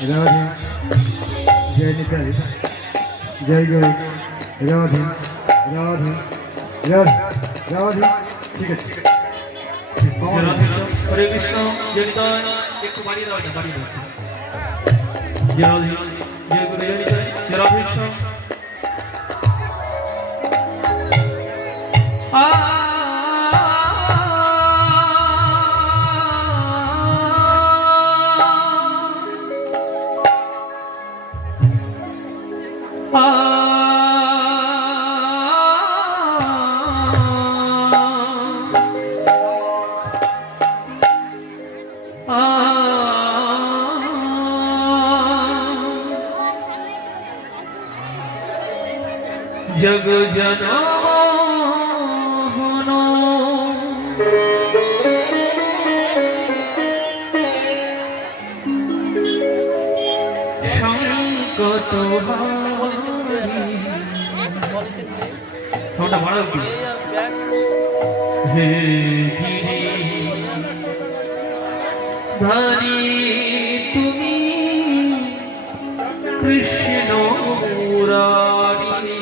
राधे जय निताई जय जय राधे राधे राधे राधे ठीक है हरे कृष्ण जय निताई एक बारी दाओ जय राधे जय गुरु जय निताई जय राधे कृष्ण जग जनानो संकट थोड़ा बड़ा हे गिरी धनी तुमी कृष्ण मुरारी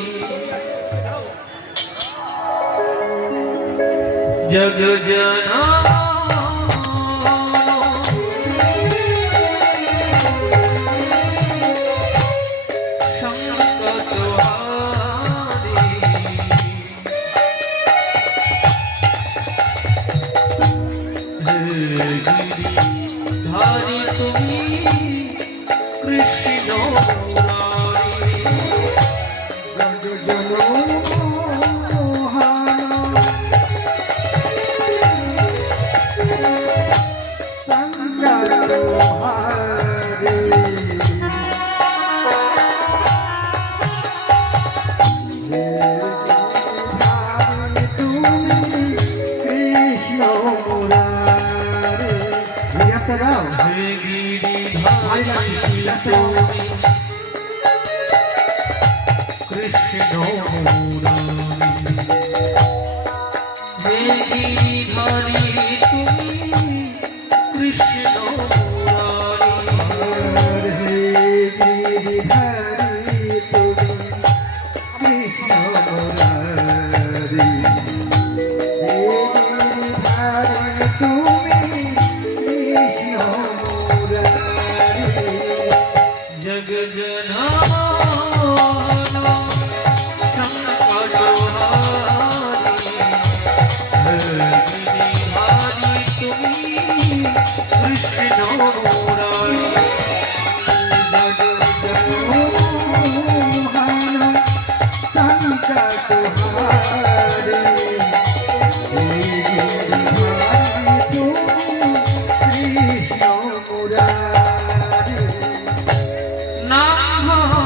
जग जना संकट हारी गिरी धारी तुमी कृष्ण मुरारी जग जनो नाम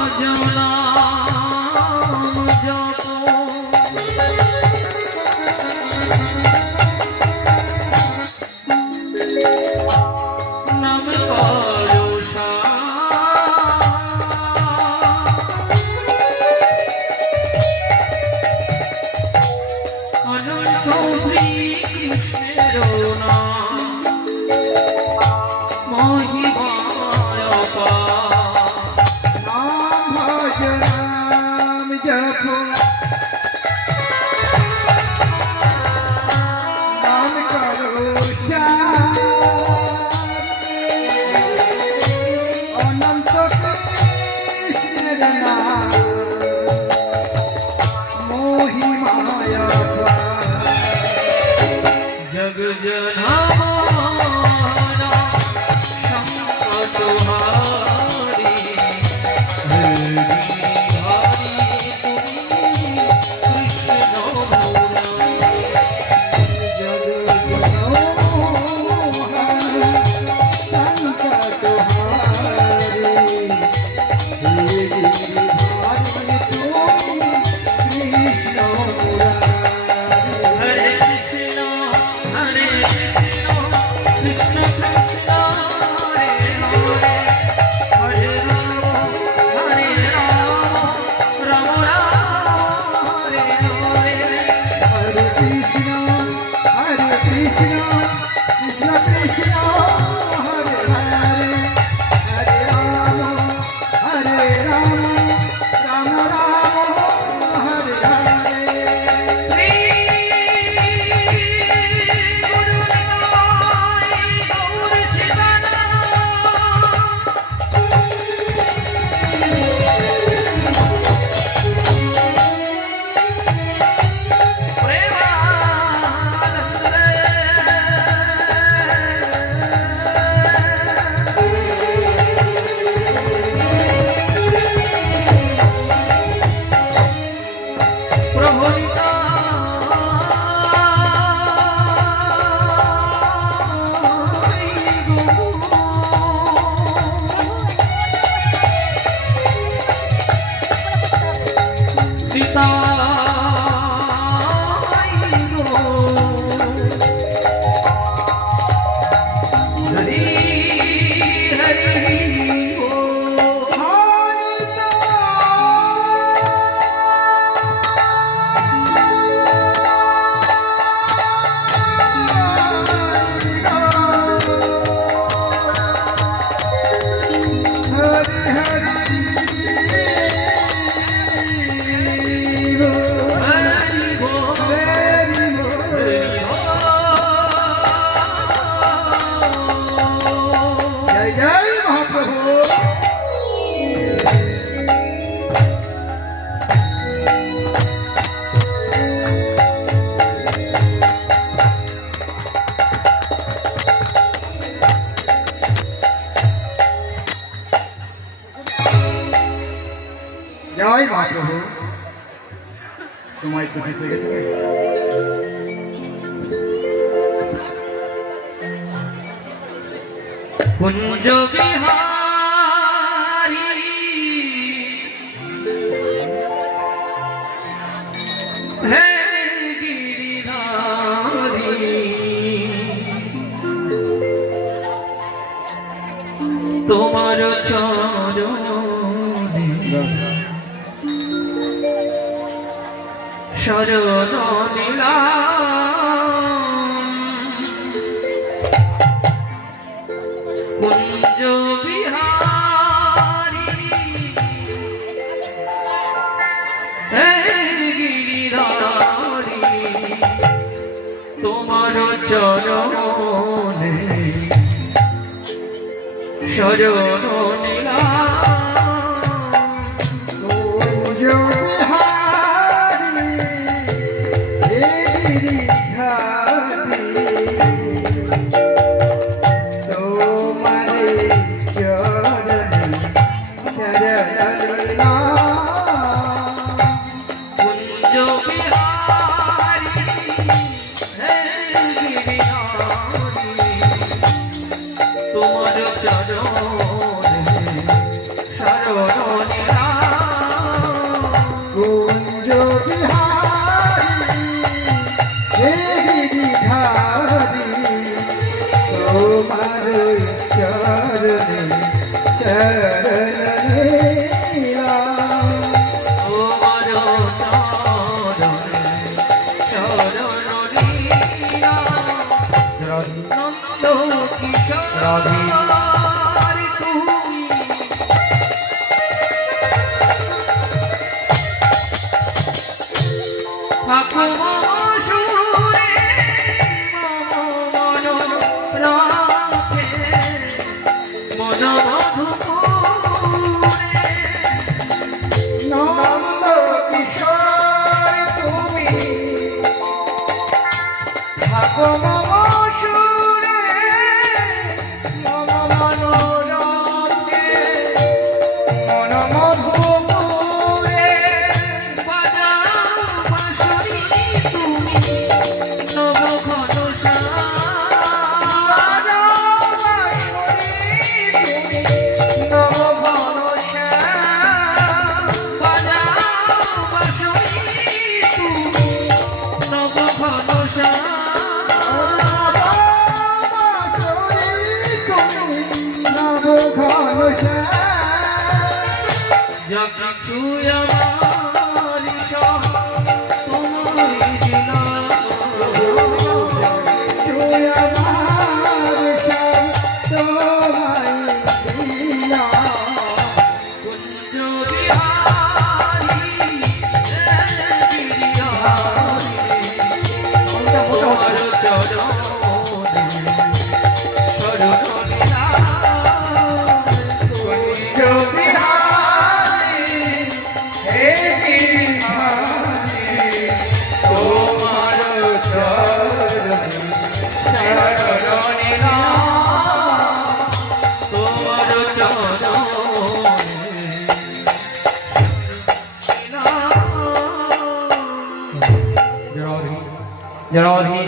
জয় মহাপ্রভু। তোমায় খুশি হয়ে গেছে? কুঞ্জ বিহারী হে গিরিধারী তোমার চরণে শরণ নিলাম কুঞ্জ বিহারী হে গিরিধারী তোমার চরণে শরণ নিলাম রাধে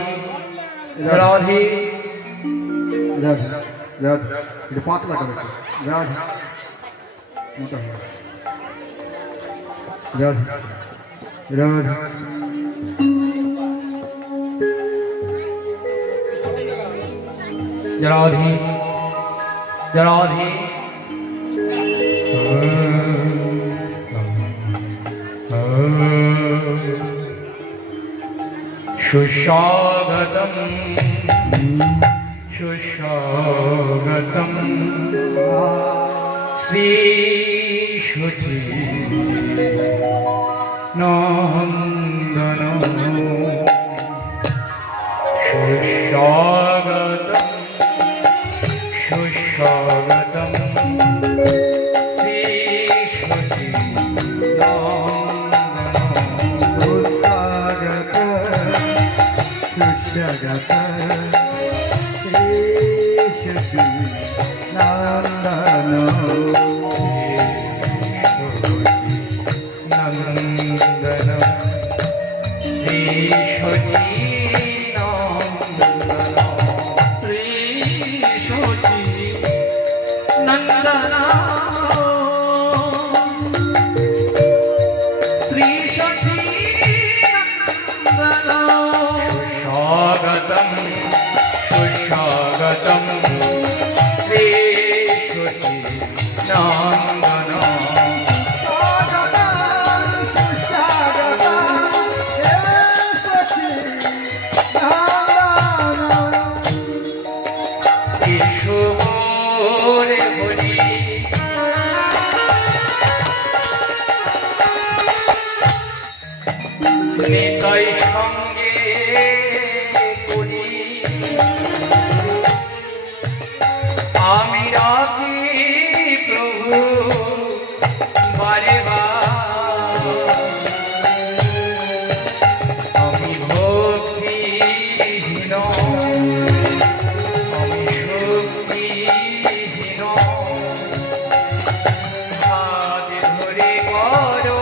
রাধে রাধে রাধে এটা পাতলা করে রাধে মোটা রাধে রাধা जराधि जराधि सुस्वागतम सुस्वागतम श्री शुचि नंदन सुस्वागतम सुस्वागतम श्री शुचि सुस्वागत श्री शुचि नंदन नंदन श्री शुचि सुस्वागतम श्री शुचि नंदन ईश्वरे हरि নিতাই সঙ্গে করি আমি রাখি প্রভু বারে বার আমি ভক্তিহীন আমি শক্তিহীন হাত ধরে করো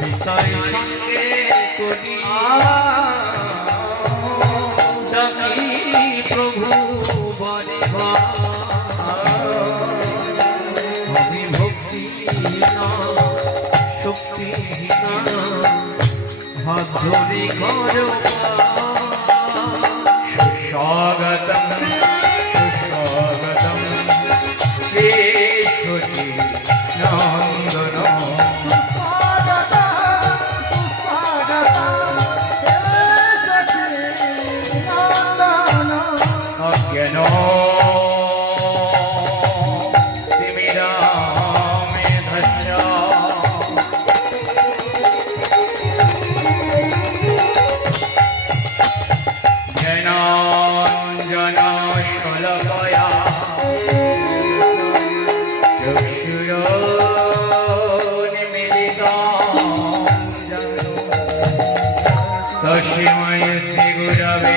নিতাই সঙ্গে করি জানি প্রভু বারে আমি ভক্তিহীন শক্তিহীন হাত ধরে করো সুস্বাগতম সুস্বাগতম শ্রী শুচি নন্দন অজ্ঞান তিমিরামেধস্য জ্ঞানাঞ্জন শলাকয়া চক্ষুரோன்মিলিतं येन तस्मै श्री गुरवे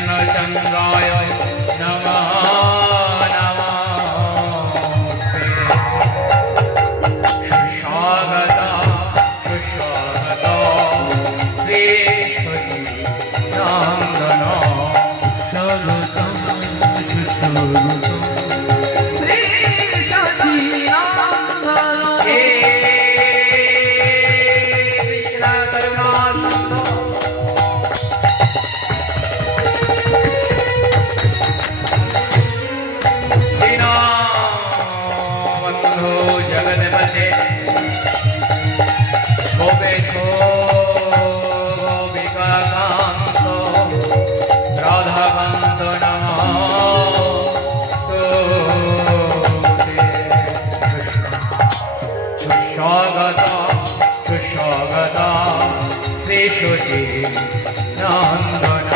चैतन्यचन्द्राय नमः नमस्ते सुस्वागत सुस्वागत श्री शुचि नंदन स्वागतम सुस्वागतम श्री शुचि नंदन हे कृष्ण करुणानंद সুস্বাগত সুস্বাগত শ্রী সতী নন্দন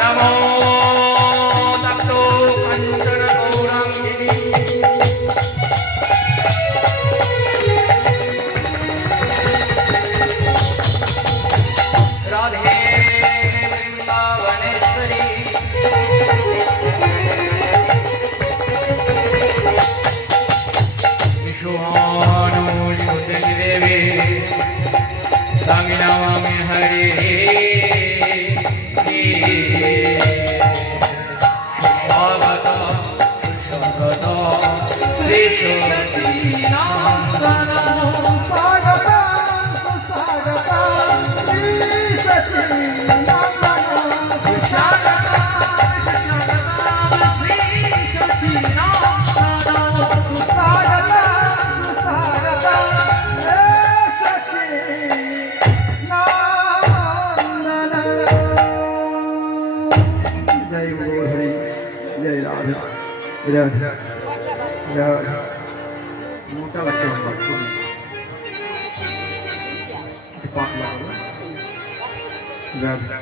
নমো তপ্ত কাঞ্চন গৌরাঙ্গিনী রাধে বৃন্দাবনেশ্বরী বিশ্বনুসুতে দেবী তামিনামি হরে সুস্বাগত সুস্বাগত শ্রী সতী নন্দন जय बोल हरि जय राधा राधा राधा मोटा लगता है बच्चों में पाक लगा राधा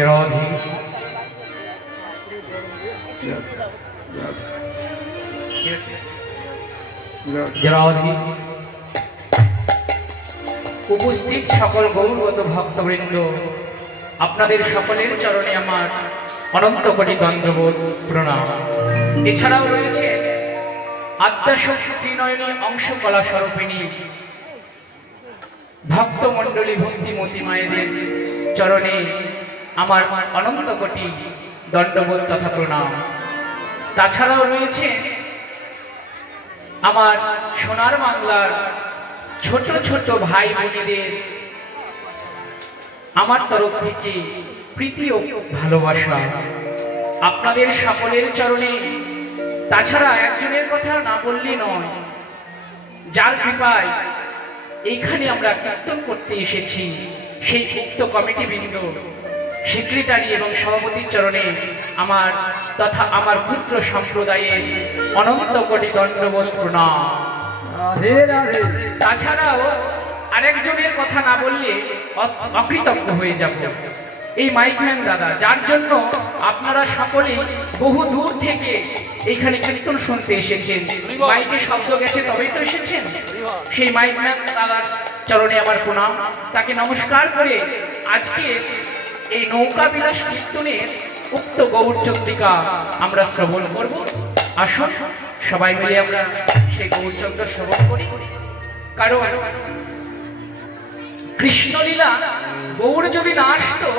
রাধে राधा রাধে উপস্থিত সকল গৌরবত ভক্তবৃন্দ আপনাদের সকলের চরণে আমার অনন্ত কোটি দণ্ডবোধ প্রণাম। এছাড়াও রয়েছে আদ্যাশক্তি নয়নী অংশ কলা স্বরূপিণী ভক্তমণ্ডলী ভক্তিমতী মায়েদের চরণে আমার অনন্ত কোটি দণ্ডবোধ তথা প্রণাম। তাছাড়াও রয়েছে আমার সোনার বাংলার ছোট ছোট ভাই বোনেদের আমার তরফ থেকে প্রীতি ও ভালোবাসা আপনাদের সকলের চরণে। তাছাড়া একজনের কথা না বললে নয়, যার কৃপায় এইখানে আমরা কীর্তন করতে এসেছি সেই উক্ত কমিটি বৃন্দ সেক্রেটারি এবং সভাপতির চরণে আমার তথা আমার পুত্র সম্প্রদায়ের অনন্ত কোটি দণ্ডবোধ প্রণাম। राधे राधे তাছাড়াও আরেকজনের কথা না বললে অকৃতজ্ঞ হয়ে যাব, এই মাইকম্যান দাদা, যার জন্য আপনারা সকলেই বহু দূর থেকে এইখানে কীর্তন শুনতে এসেছেন। মাইকে শব্দ গেছে তবেই তো এসেছেন। সেই মাইকম্যান দাদার চরণে আমার প্রণাম, তাকে নমস্কার করে আজকে এই নৌকা বিলাস কীর্তনের উক্ত গৌরচন্দ্রিকা আমরা শ্রবণ করব। আসুন সবাই মিলে আমরা সেই গৌরচন্দ্র শ্রবণ করি। কারণ কৃষ্ণলীলা গৌর যদি না আসতো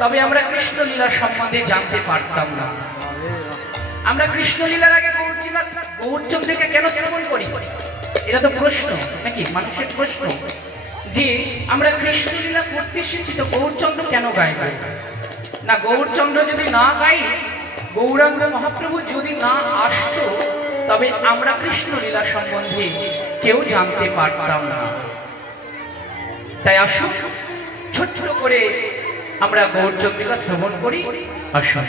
তবে আমরা কৃষ্ণলীলা সম্বন্ধে জানতে পারতাম না। আমরা কৃষ্ণলীলার আগে গৌরচন্দ্রকে কেন শ্রবণ করি? এটা তো প্রশ্ন নাকি, মানুষের প্রশ্ন যে আমরা কৃষ্ণলীলা করতে এসেছি তো গৌরচন্দ্র কেন গাইব না? গৌরচন্দ্র যদি না গাই, গৌরাঙ্গ মহাপ্রভু যদি না আসতো তবে আমরা কৃষ্ণলীলা সম্বন্ধে কেউ জানতে পারতাম না। তাই আসুন ছোট্ট করে আমরা গৌরচন্দ্রিকা শ্রবণ করি। আসুন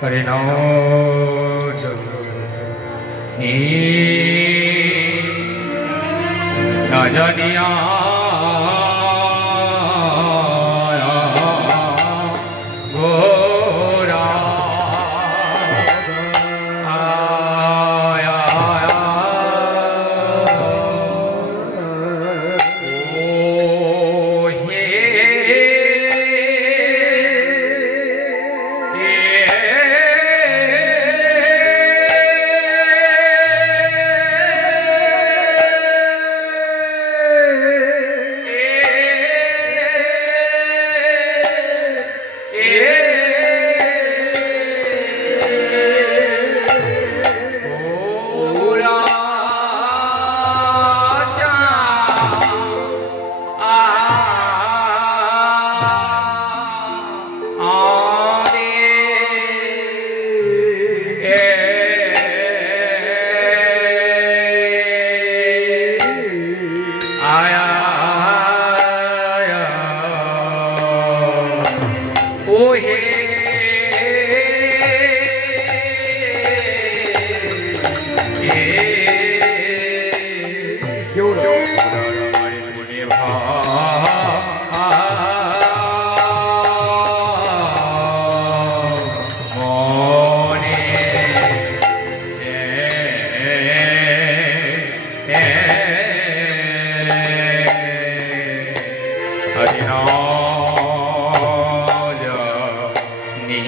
হরে নম না জানিয়া হরি ন জানি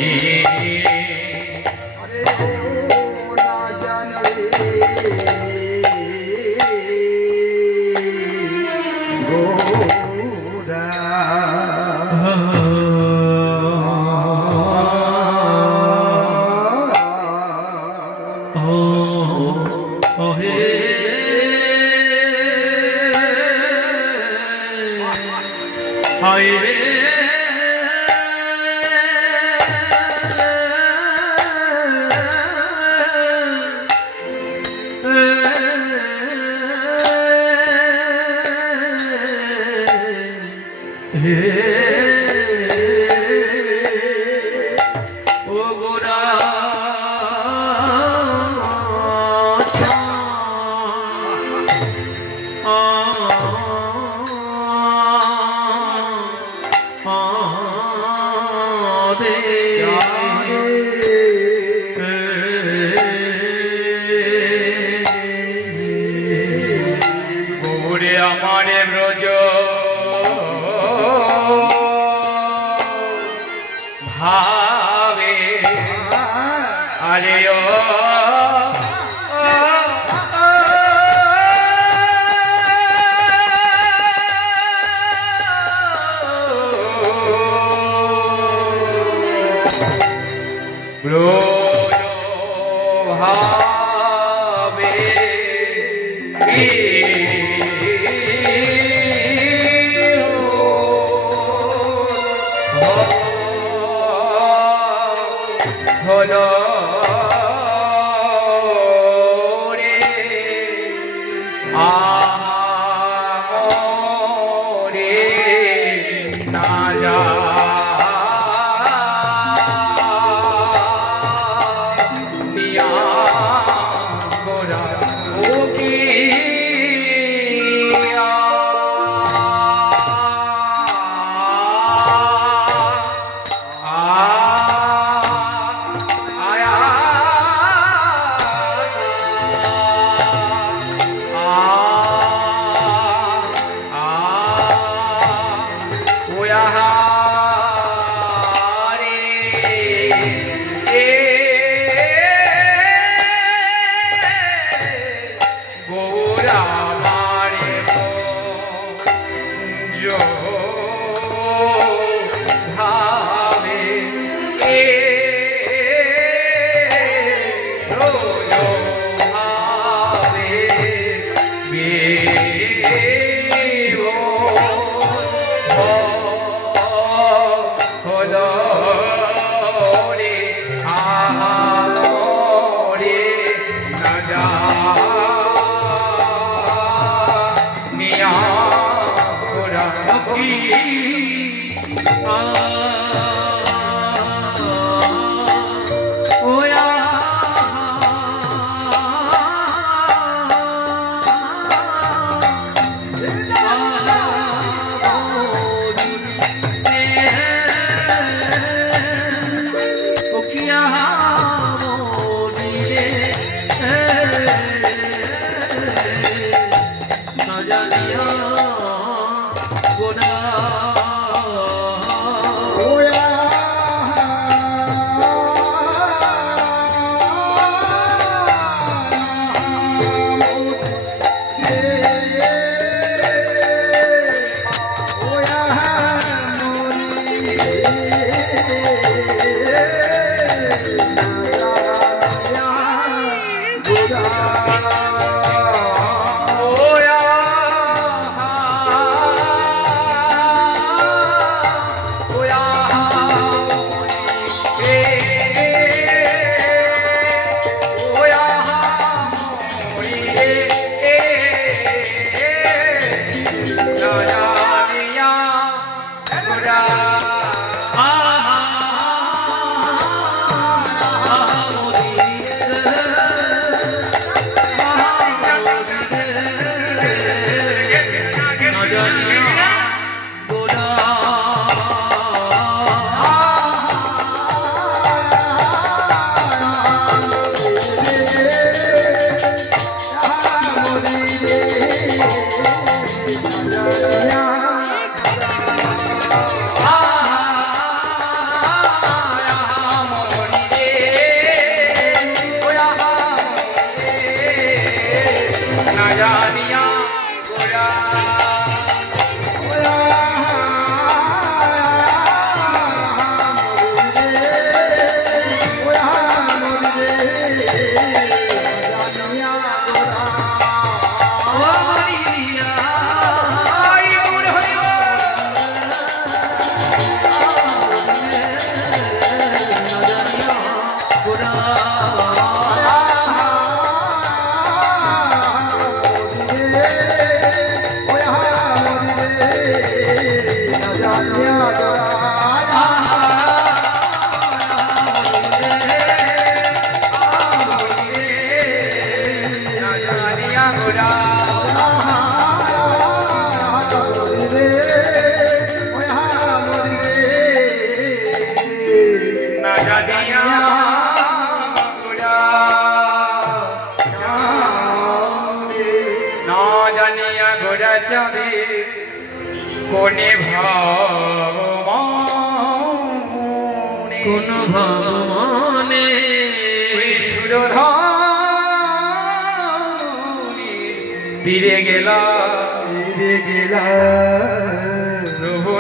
अरे वो ना जाने गोरा গৌরে আমারে ব্রজ ভাবে আরে ও ব্রজ ভাবে হলো রে আমরে না যা নিয়া গোরা ও কি না জানিয়া গোরা কোনে ভগবানে কোন ভগবানে সুরধনি তীরে গেলা প্রভু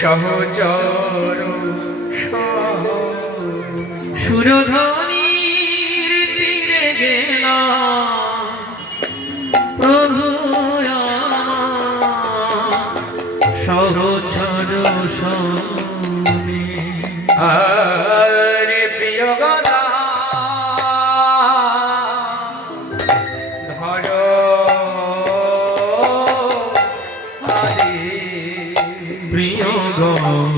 সহচর সুরধনির তীরে গেলাম প্রভু সহচর স্বামী। আরে প্রিয় গদা ধরো আরে প্রিয় গণ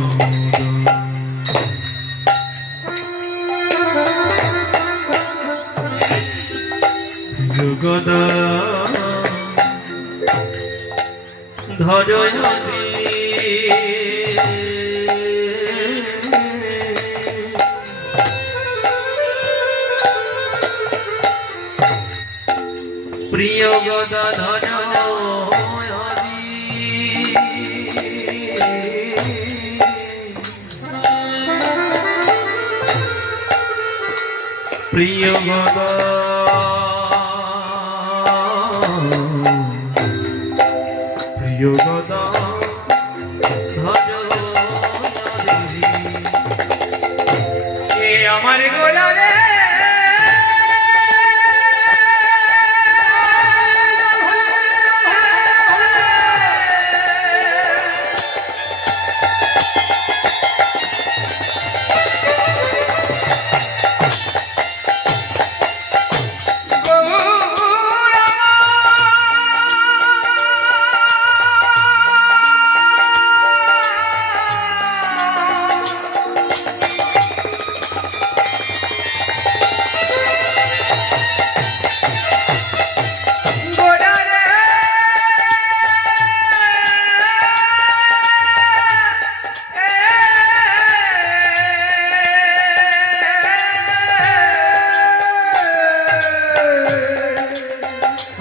গদা ধরয় প্রিয় গদা প্রিয় গদা প্রিয় গদা আমার গোলা রে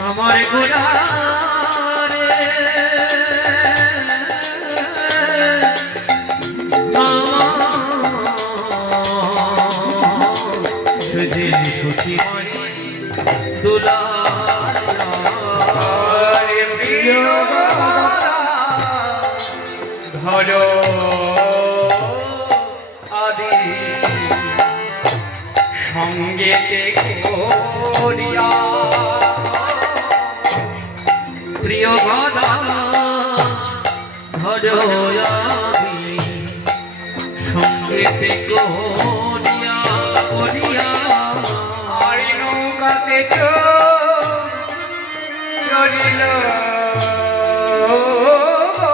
আমার গোলা রে সুখী দুলা ধরো আদি সঙ্গে করিয়া প্রিয় গদা ধরয়াবি সঙ্গেতে করিয়া করিয়া আর নৌকাতে চলিল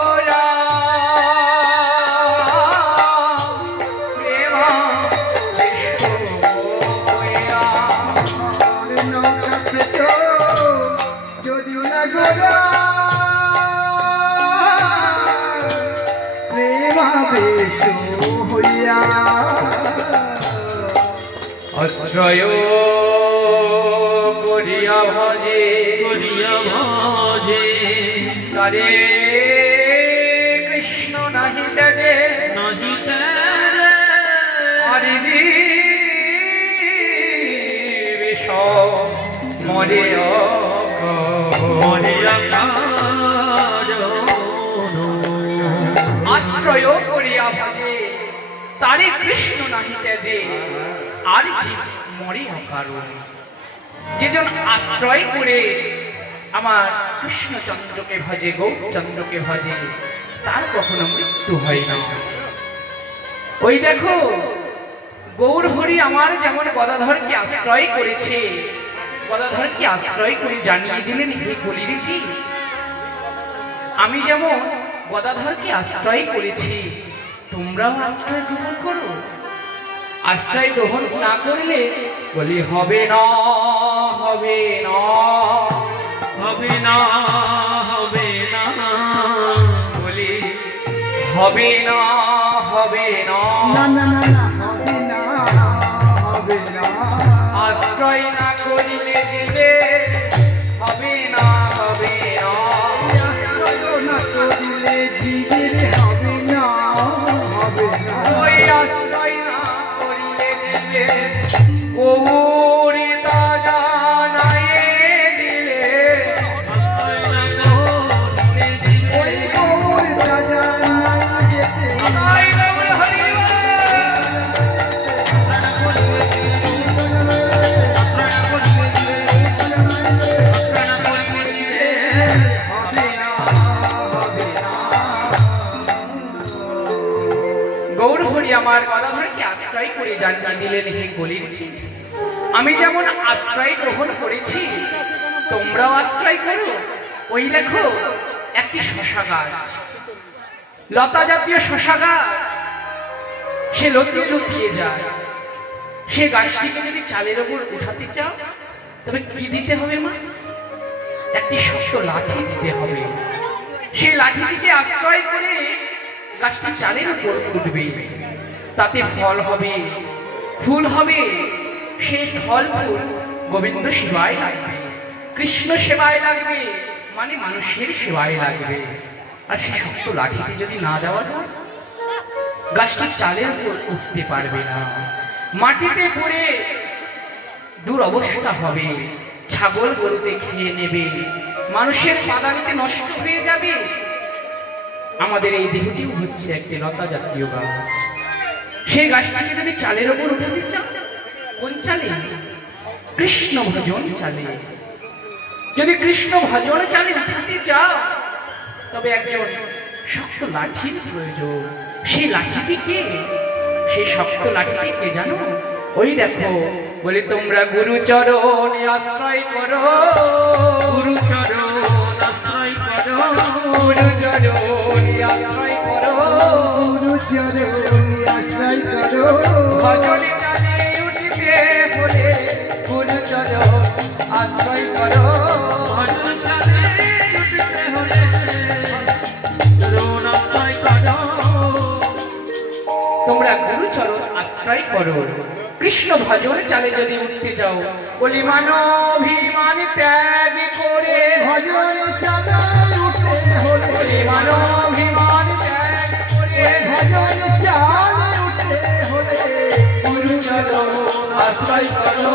গোরা প্রেমা বিষ্ণুয়া যদিও না গোরা প্রেমাবেশ হইয়া আশ্রয় করিয়া ভজে তারে কৃষ্ণ নাহি তেজে হরি বিষ মরে আশ্রয় করিয়া ভজে তারে কৃষ্ণ নাহি তেজে আর জীব মরে অকারণ। যেজন আশ্রয় করে আমার কৃষ্ণচন্দ্রকে ভজে গৌরচন্দ্রকে ভজে তার কখনো মৃত্যু হয় না। ওই দেখো গৌর হরি আমার যেমন গদাধরকে আশ্রয় করেছে, গদাধরকে আশ্রয় করে জানিয়ে দিলেন হে কলিরেজি আমি যেমন গদাধরকে আশ্রয় করেছি, তোমরাও আশ্রয় গ্রহণ করো। আশ্রয় গ্রহণ না করলে বলি হবে না, হবে না, হবে না, হবে না, বলি হবে না, হবে না, না না না না হবে না, হবে না। আশ্রয় না করিলে দিলে হবে না, হবে না, আশ্রয় না করিলে জীবের হবে না, হবে না। ওই আশ্রয় না করিলে দিলে গৌরী তাজা নাইয়ে দিলে আশ্রয় না করিলে দিলে ওই গৌর রাজা নাই যেতে, আই গৌর হরি বল। হবে না, হবে না। গৌর হরি আমার গদাধরকে আশ্রয় করে জানিয়ে দিলেন, হে গলির ছেলে, আমি যেমন আশ্রয় গ্রহণ করেছি তোমরাও আশ্রয় করো। ওই দেখো একটি শশা গাছ, লতা জাতীয় শশা গাছ, সে লতিয়ে লতিয়ে যায়। সে গাছটিকে যদি চালের ওপর উঠাতে চাও তবে কি দিতে হবে মা? একটি শক্ত লাঠি দিতে হবে। সেই লাঠিটিকে আশ্রয় করে গাছটি চালের উপর উঠবে, তাতে ফল হবে, ফুল হবে। সেই ফল ফুল গোবিন্দ সেবায় লাগবে, কৃষ্ণ সেবায় লাগবে, মানে মানুষের সেবায় লাগবে। আর সেই শক্ত লাঠিটি যদি না দেওয়া যায় গাছটি চালের উপর উঠতে পারবে না, মাটিতে পড়ে দুরবস্থা হবে, ছাগল গরুতে খেয়ে নেবে, মানুষের পাদানিতে নষ্ট হয়ে যাবে। আমাদের এই দেহটিও হচ্ছে একটি লতা জাতীয় গাছ। সেই গাছটাকে যদি চালের ওপর উঠাতে চাও, কোন চালে? কৃষ্ণ ভজন চালে। যদি কৃষ্ণ ভজন চালে উঠাতে চাও তবে একজন শক্ত লাঠির প্রয়োজন। সেই লাঠিটি কে? সেই শক্ত লাঠিটি কে জানো? ওই দেখো, বলে তোমরা গুরুচরণে আশ্রয় করো, গুরুচরণ আশ্রয় করো, গুরুচরণে আশ্রয় করো, গুরুচরণে আশ্রয় করো, ভজনে চালে উঠিতে বলে গুরুচরণ আশ্রয় করো। ভজন চালে উঠতে হলে গুরুচরণ আশ্রয় করো। তোমরা গুরুচরণ আশ্রয় করো। কৃষ্ণ ভজন চালে যদি উঠতে যাও, বলি মানভিমান ত্যাগ করে, ভজন চালায় উঠে হলে, বলি মানভিমান ত্যাগ করে ভজন চালায় উঠে হলে, গুরুচরণ আশ্রয় করো।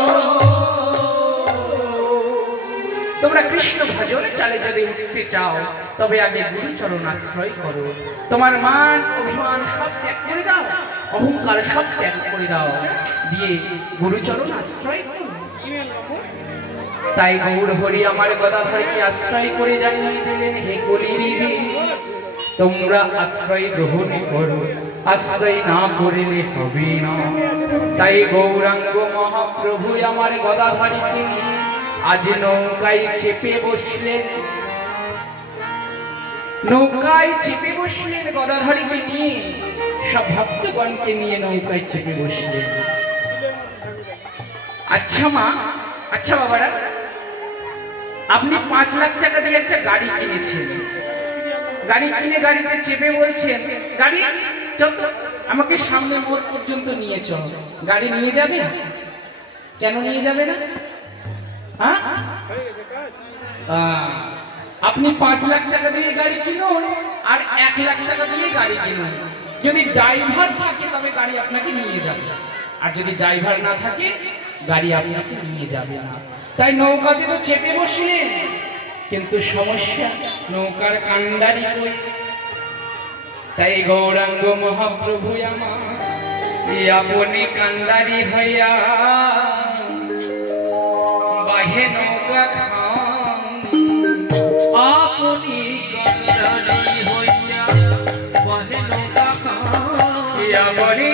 তোমরা কৃষ্ণ ভজন চালে যদি উঠতে চাও তবে আগে গুরুচরণ আশ্রয় করো। তোমার মান অভিমান সব ত্যাগ করে দাও, অহংকার সব ত্যাগ করে দাও, দিয়ে গুরুচরণ আশ্রয় করো। তাই গৌর হরি আমার গদাধরকে আশ্রয় করে জানিয়ে দিলেন, হে কলির রে, তোমরা আশ্রয় গ্রহণ করো, আশ্রয় না করিলে হবে না। তাই গৌরাঙ্গ মহাপ্রভু আমার গদাধরকে নিয়ে আজ নৌকায় চেপে বসলেন, নৌকায় চেপে বসলেন গদাধরকে নিয়ে, সব ভক্তগণকে নিয়ে নৌকায় চেপে বসলেন। আচ্ছা মা, আচ্ছা বাবারা, আপনি 5 লাখ টাকা দিয়ে একটা গাড়ি কিনেছেন, গাড়ি কিনে গাড়িতে চেপে বলছেন, গাড়ি চল আমাকে সামনে মোড় পর্যন্ত নিয়ে চল। গাড়ি নিয়ে যাবে? কেন নিয়ে যাবে না? হ্যাঁ? আপনি 5 লাখ টাকা দিয়ে গাড়ি কিনুন আর 1 লাখ টাকা দিয়ে গাড়ি কিনুন, যদি ড্রাইভার থাকে তবে গাড়ি আপনাকে নিয়ে যাবে, আর যদি ড্রাইভার না থাকে গাড়ি আপনাকে নিয়ে যাবে না। তাই নৌকাতে তো চেপে বসলেন, কিন্তু সমস্যা নৌকার কান্ডারি কই? তাই গৌরাঙ্গ মহাপ্রভু আমার আপনি কান্ডারি হইয়া বাহে নৌকা খান, আপনি কান্ডারি হইয়া বাহে নৌকা খান, আপনি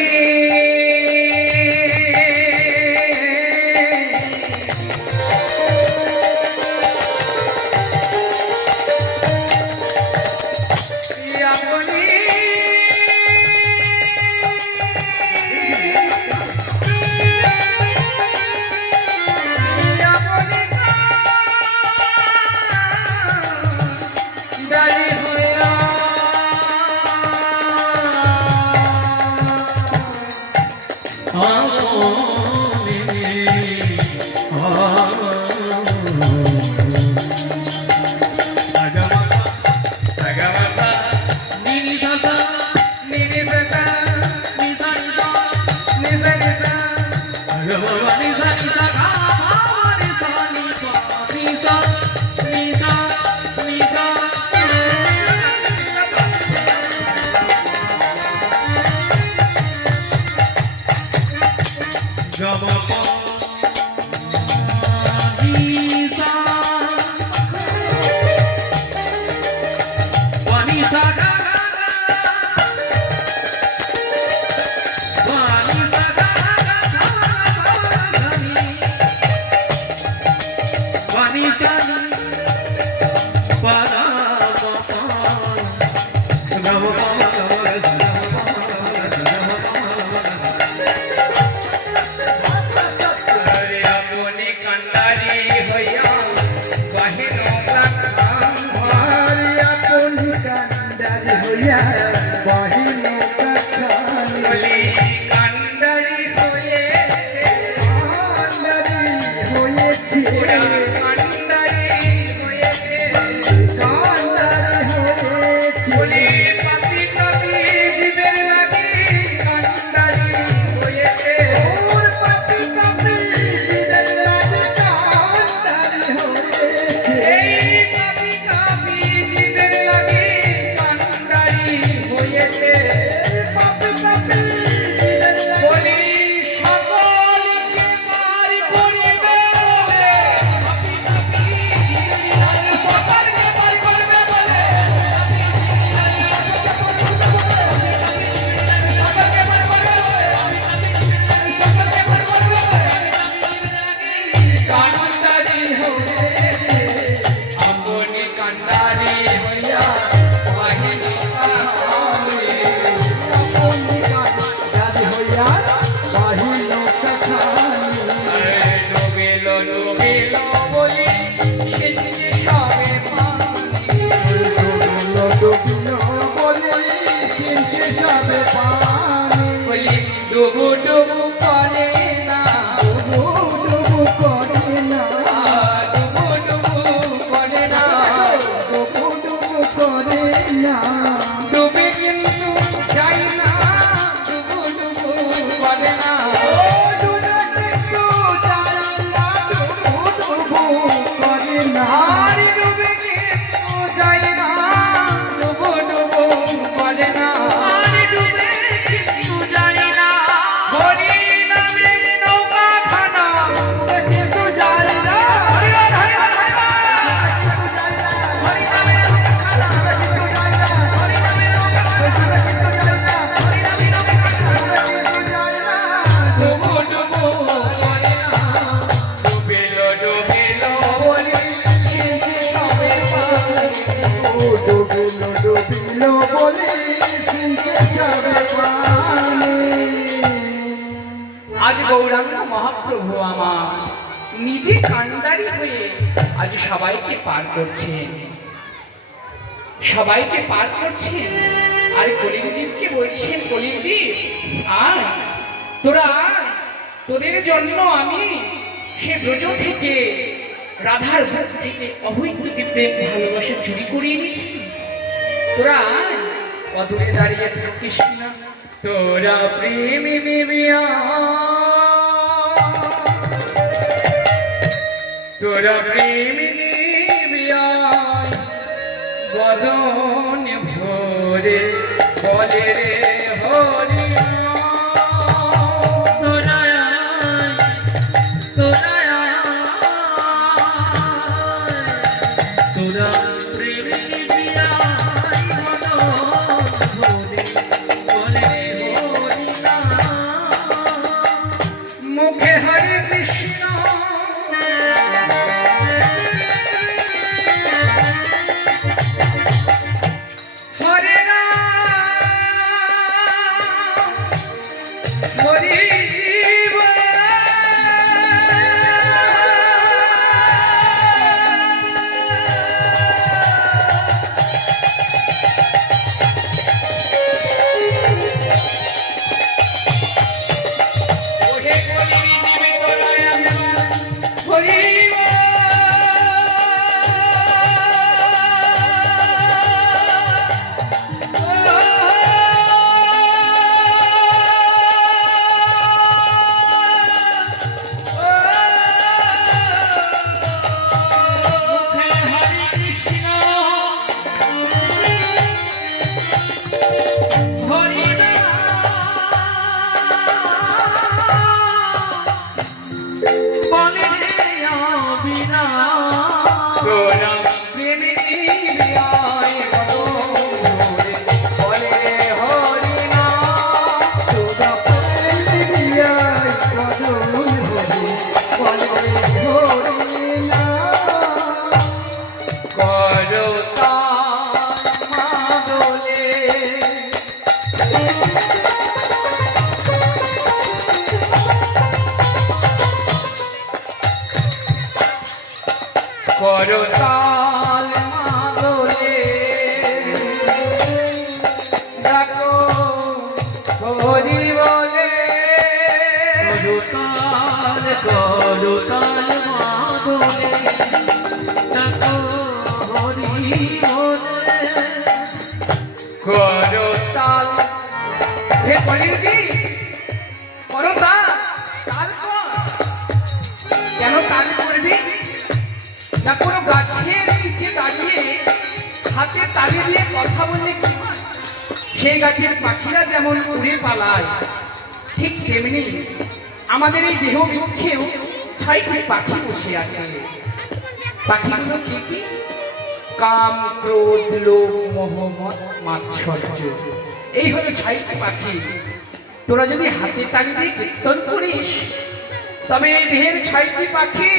চোখগুলো ডুবিল বলে শুনতে যাবে পানি। আজ গৌরাঙ্গ মহাপ্রভু আমার নিজে কান্ডারি হয়ে আজ সবাইকে পার করছেন, সবাইকে পার করছেন। আর কলিযুগকে বলছেন, কলিযুগ আয়, তোরা আয়, তোদের জন্য আমি সে ব্রজ থেকে রাধার বুক থেকে অবৈধকে প্রেম ভালোবাসা চুরি করিয়ে এনেছি। তোরা আয়, অদূরে দাঁড়িয়ে থাকিস না, তোরা প্রেমে নেবে তোরা প্রেমে নেবে বদন ভরে বলে রে হরি তোরা তোরা তোরা প্রেমে নেবে মুখে হরে কৃষ্ণ হরে রাম হরি করতাল মাদলে ডাকো হরি বলে করতাল মাদলে ডাকো হরি বলে করতাল হে কলিজি করতাল তাল কর কেন তাল করবি না কোনো গাছের নিচে দাঁড়িয়ে হাতে তালি দিয়ে কথা বললে কি হয়? সেই গাছের পাখিরা যেমন উড়ে পালায়, ঠিক তেমনি আমাদের এই দেহ বৃক্ষেও 6টি পাখি বসে আছে। পাখিগুলো কি কি? কাম, ক্রোধ, লোভ, মোহ, মদ, মাৎসর্য, এই হলো 6টি পাখি। তোরা যদি হাতে তালি দিয়ে কীর্তন করিস তবে এই দেহের 6টি পাখি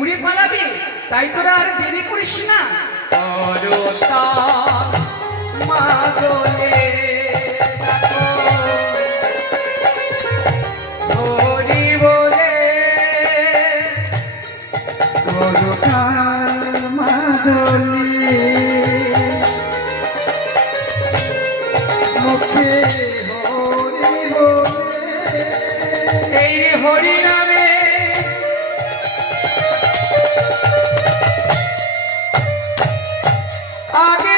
উড়ে পালাবে। তাই তোরা আর দেরি করিস না। মাদলে হরি বলে করতাল মাদলে মুখে হরি বলে এই হরি নামে আগে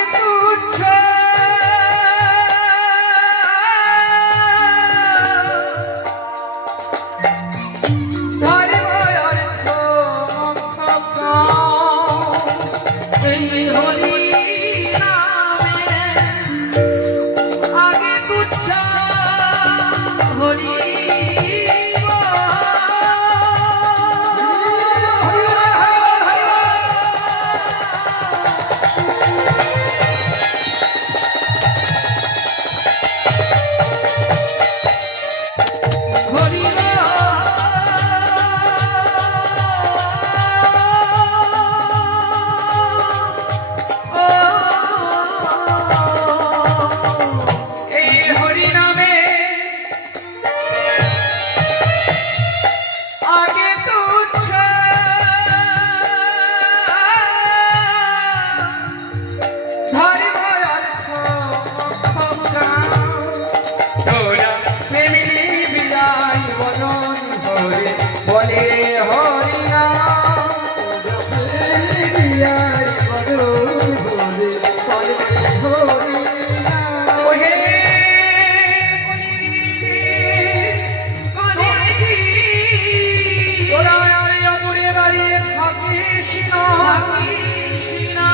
বলে হরি নাম। ওহে তোরা আরে অমরে দাঁড়িয়ে থাকিস না,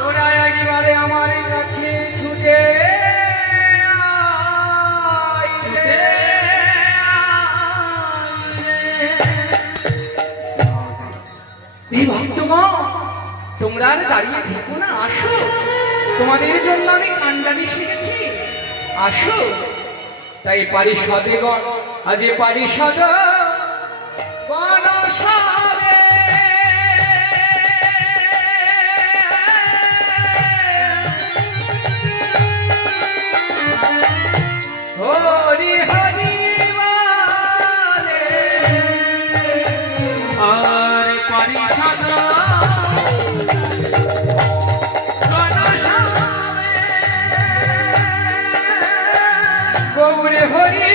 তোরা একবারে আমার কাছে ছুটে এই ভক্তগণ, তোমরা আর দাঁড়িয়ে থেকো না, আসো, তোমাদের জন্য আমি কান্ডারি শিখেছি, আসো। তাই পারিষদেগণ, আজ পারিষদ গণসবে হরি হরি বলে আর পারিষদ গৌর হরি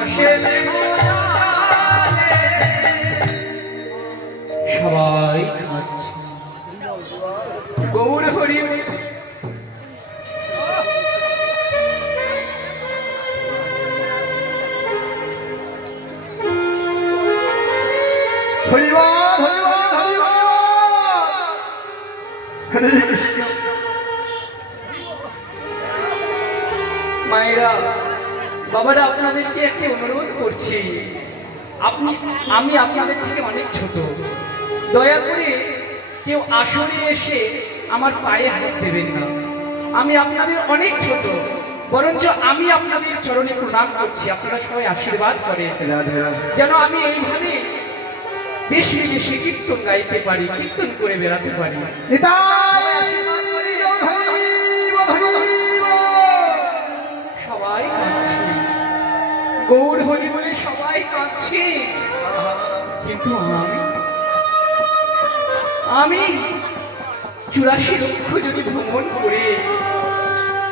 ভাসে সবাই কাঁদছে। গৌর হরি হরিবল হরিবল হরিবল হরে কৃষ্ণ। মায়েরা বাবারা আপনাদেরকে একটি অনুরোধ করছি, আমি আপনাদের থেকে অনেক ছোট, দয়া করে কেউ আসরে এসে আমার পায়ে হাত দেবেন না। আমি আপনাদের অনেক ছোট, বরঞ্চ আমি আপনাদের চরণে প্রণাম করছি। আপনারা সবাই আশীর্বাদ করেন রাধে রাধে। যেন আমি এইভাবে দেশে দেশে কীর্তন গাইতে পারি, কীর্তন করে বেড়াতে পারি। নিতাই হরিবল হরিবল। সবাই কাঁদছে, গৌর হরি বলে সবাই কাঁদছে, কিন্তু আমি 84 লক্ষ যদি ভ্রমণ করে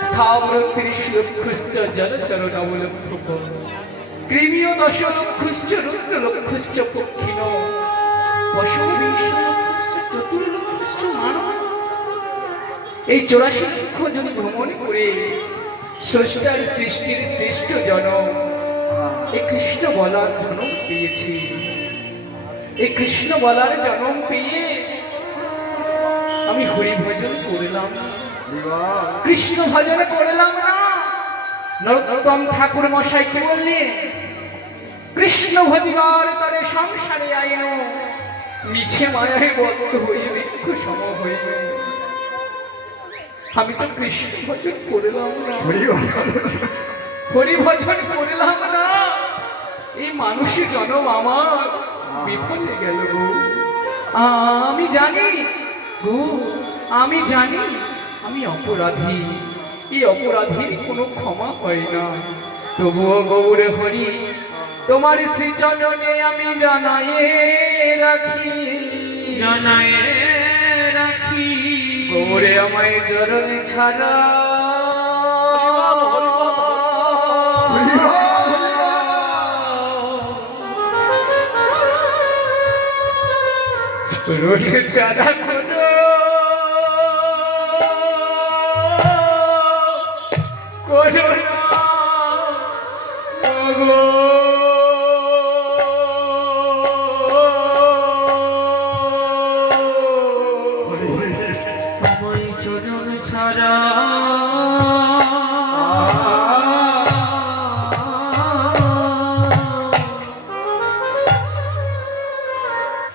স্থাবর 30 লক্ষশ্চ জলচর নবলক্ষ কৃমিও 10 লক্ষশ্চ রুদ্র লক্ষশ্চ পক্ষিণ পশু 20 লক্ষশ্চ চতুর্লক্ষশ্চ মানব, এই 84 লক্ষ যদি ভ্রমণ করে স্রষ্টার সৃষ্টির শ্রেষ্ঠ জনম এই কৃষ্ণ বলার জন্ম পেয়েছি। এই কৃষ্ণ বলার জন্ম পেয়ে আমি হরি ভজন করলাম, কৃষ্ণ ভজন করলাম না। নরোত্তম ঠাকুর মশাই কি বললেন? কৃষ্ণ ভজিবার তরে সংসারে আইন, মিছে মায়ায় বদ্ধ হয়ে বৃক্ষ সম হইল। আমি তো কৃষ্ণ ভজন করলাম না, হরি ভজন করলাম না, এই মানুষের জন্ম আমার বিফলে গেল গো। আমি জানি গো, আমি জানি আমি অপরাধী, এই অপরাধীর কোনো ক্ষমা হয় না। তবুও গৌর হরি তোমার শ্রীচরণে আমি জানায়ে রাখি, গৌরে আমায় চরণে ছাড়া চরণে ছাড়া কোনো করুণা গো। আমায় চরণ ছাড়া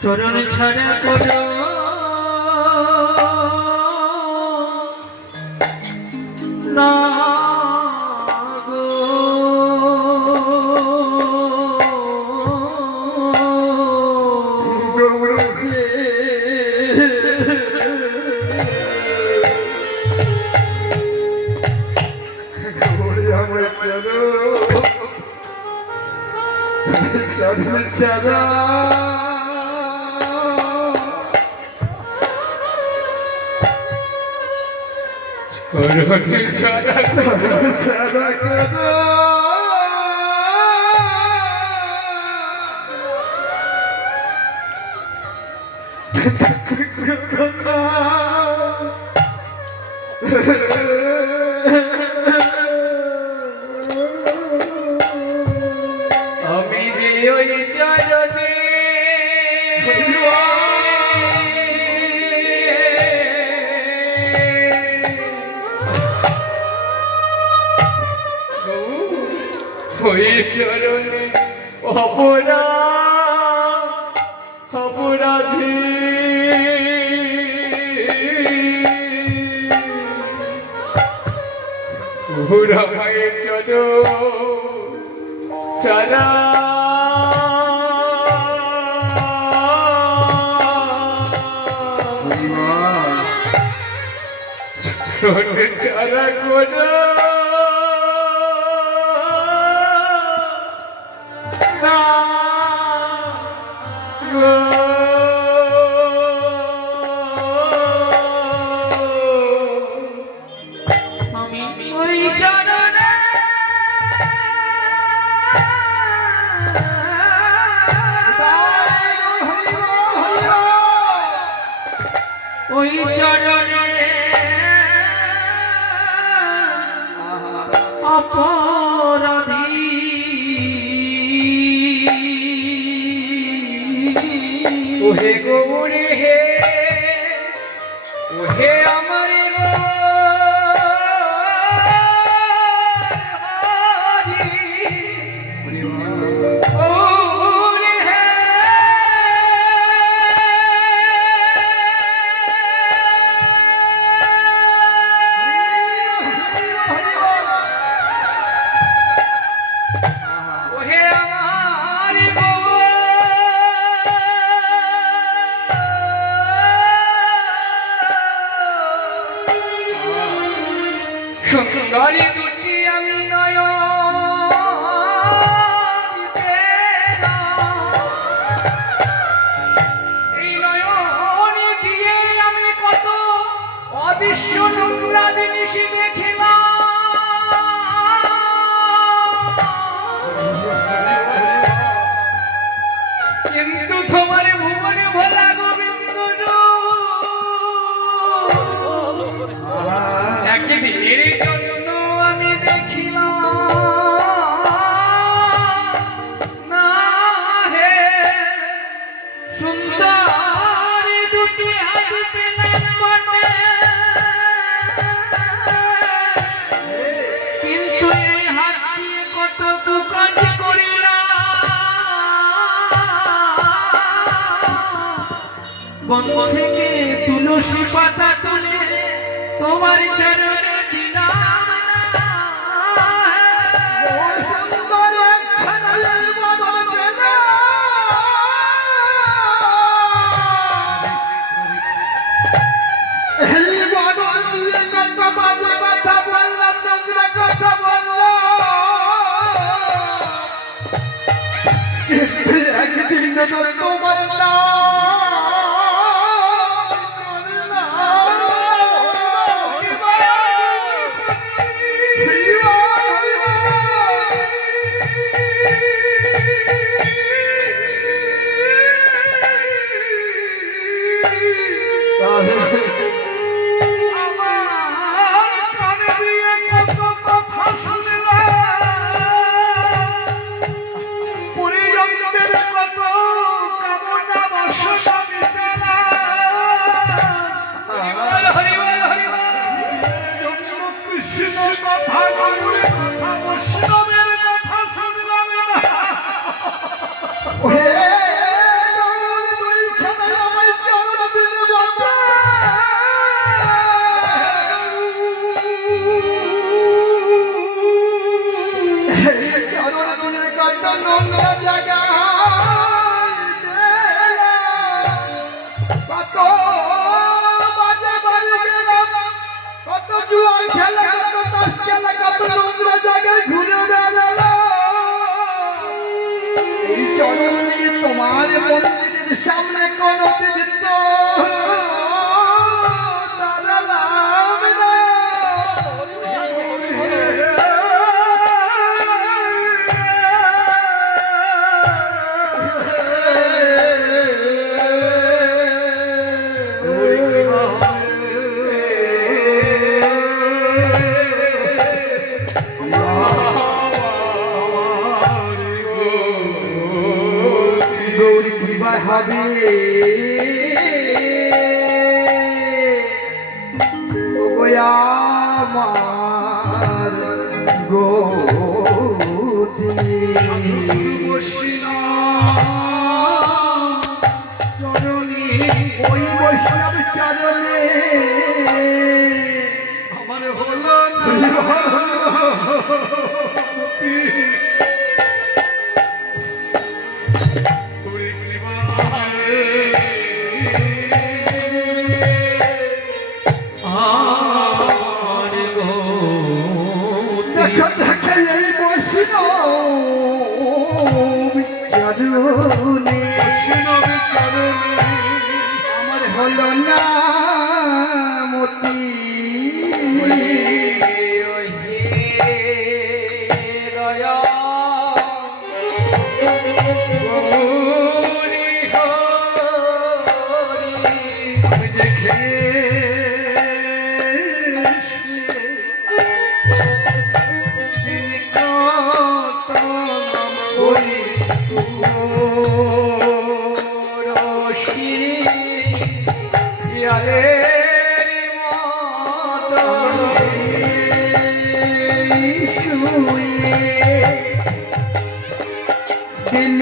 চরণ ছাড়া করো না গো। চরণে ছাড়া আমি যে ওই চরণে ওই চরণে অপরাধী ওরা মায়ের চরণ ছাড়া ছাড়া কোনো না গো। আমি ওই চরণে চরণে অপরাধী ওহে গৌরী হে ওহে আমার সুন্দরী দুটি আমি এই নয়নে দিয়ে আমি কত অদৃশ্য নোংরা জিনিস দেখিলাম কিন্তু তোমার ভুবনে ভোলা গোবিন্দ একদিনের জন্য আমি দেখিলাম না হে সুন্দর দুটি হাত পেলাম বটে কিন্তু এই হাত দিয়ে কত দুকাজ করিলাম বন থেকে তুলসী পাতা তুলে তোমার চরণে দিলাম তোমার তোমার মন্দিরের সামনে কোন হবে আমার গতি চরণী ওই বৈষ্ণব চরণে আমার হলো আমার হলো না মতি আমি যে খেয়ে করি রশি ইয়ালের মতো শুয়ে দিন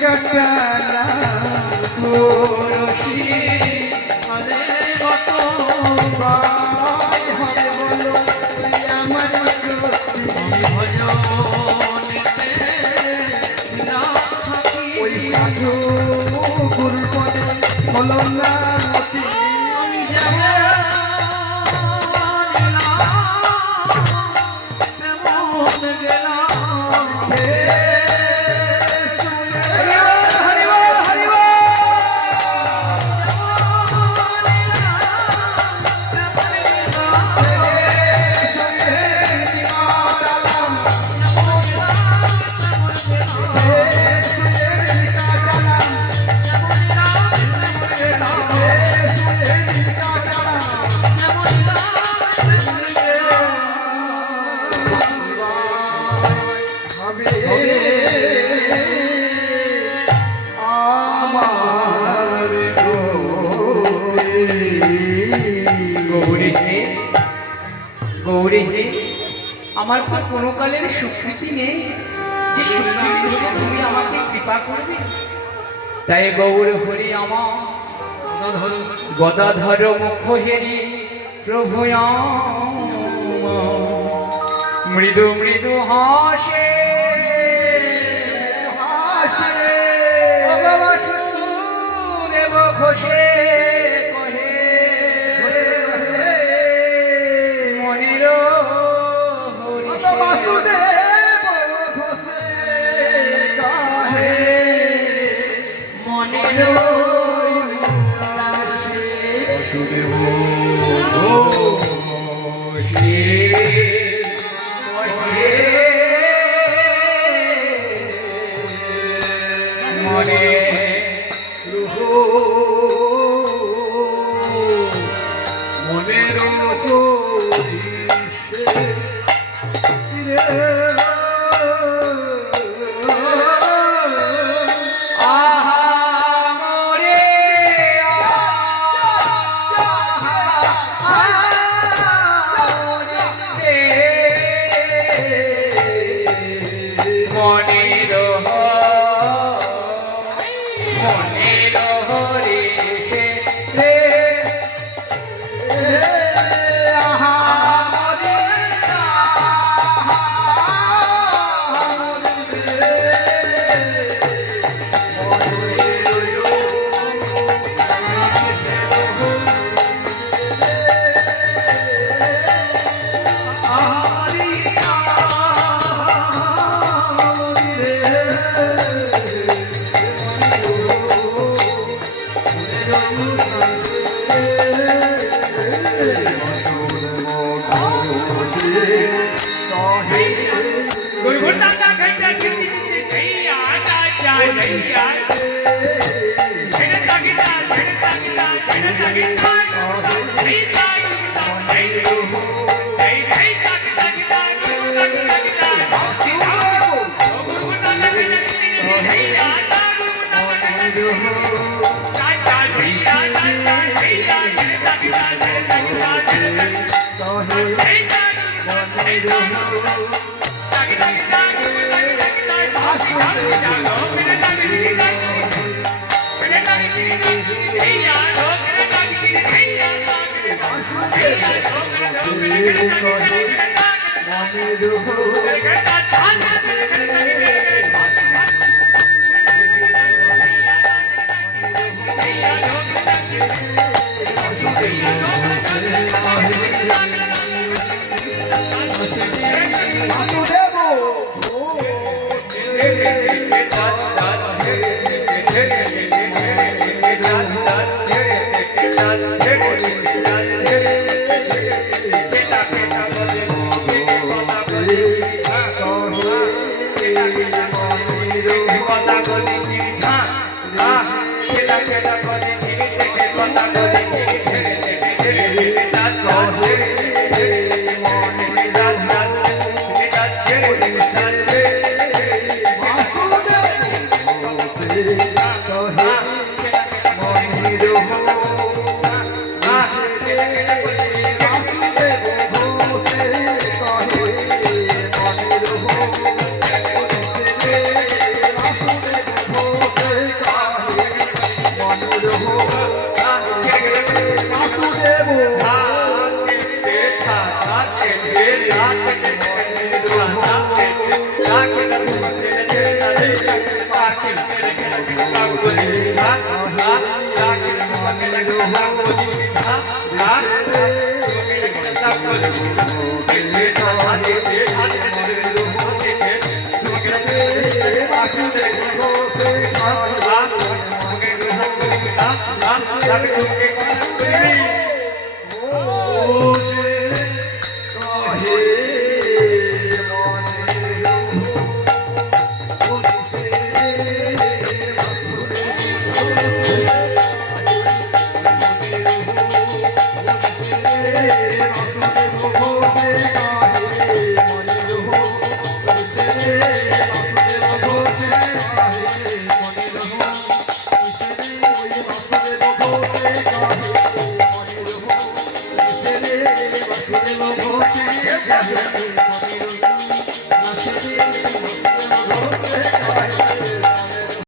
কাটালাম হলো না গৌরী হে, আমার তো কোনো কালের স্বীকৃতি নেই যে স্বীকৃতি হলে তুমি আমাকে কৃপা করবে। তাই গৌর হরি আমার গদাধর মুখ হেরি প্রভু মৃদু মৃদু হাসে দেব ঘোষে বাসুদেব Thank you.